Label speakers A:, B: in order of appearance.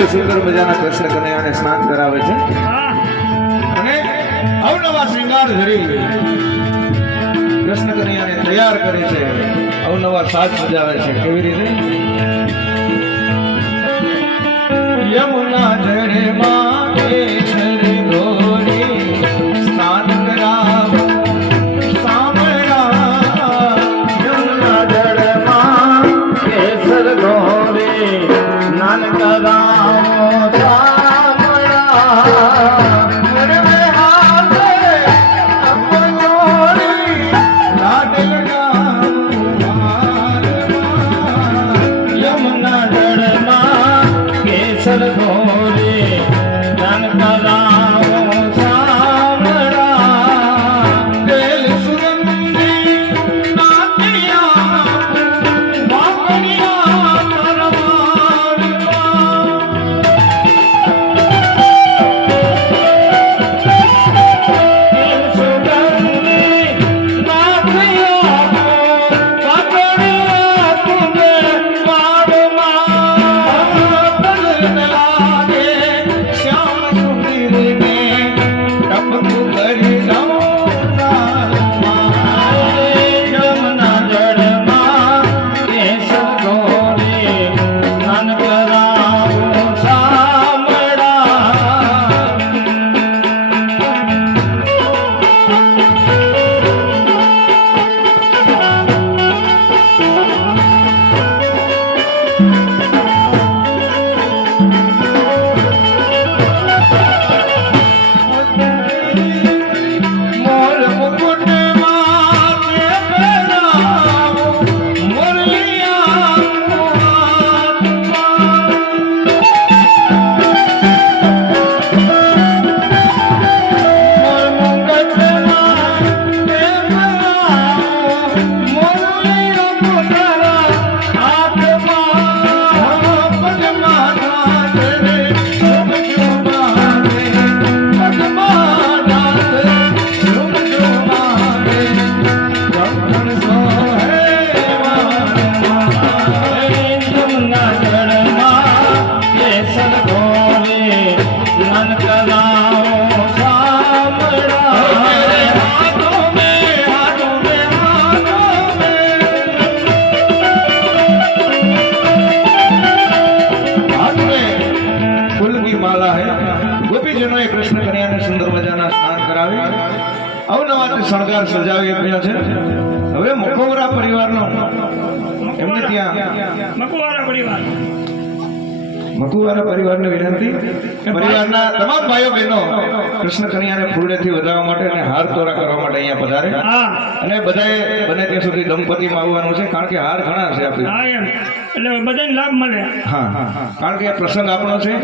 A: મજાના કૃષ્ણ કનૈયાને સ્નાન કરાવે છે. અને અવનવા શ્રૃંગાર ધરી કૃષ્ણ કનૈયાને તૈયાર કરે છે. અવનવા સાજ સજાવે છે. કેવી રીતે? યમુના જડે કેસરી ગોરી સ્નાન કરાવો Thank you. કન્યાને સુંદર મજાના સ્નાન કરાવી. અવનવા તે શણગાર સજાવી આપ્યા છે. હવે મખોવરા પરિવારનો એમને ત્યાં
B: મકોવરા પરિવાર.
A: મકુવારા પરિવારને વિનંતી. પરિવારના તમામ ભાઈઓ બહેનો કૃષ્ણ કન્યાને ફૂલેથી વધારવા માટે અને હાર તોરા કરવા માટે અહીંયા પધારે. અને બધાએ બને ત્યાં સુધી દંપતીમાં આવવાનું છે કારણ કે હાર ઘણા છે આપણે.
B: એટલે બધાને લાભ મળે.
A: હા. કારણ કે આ પ્રસંગ આપણો છે.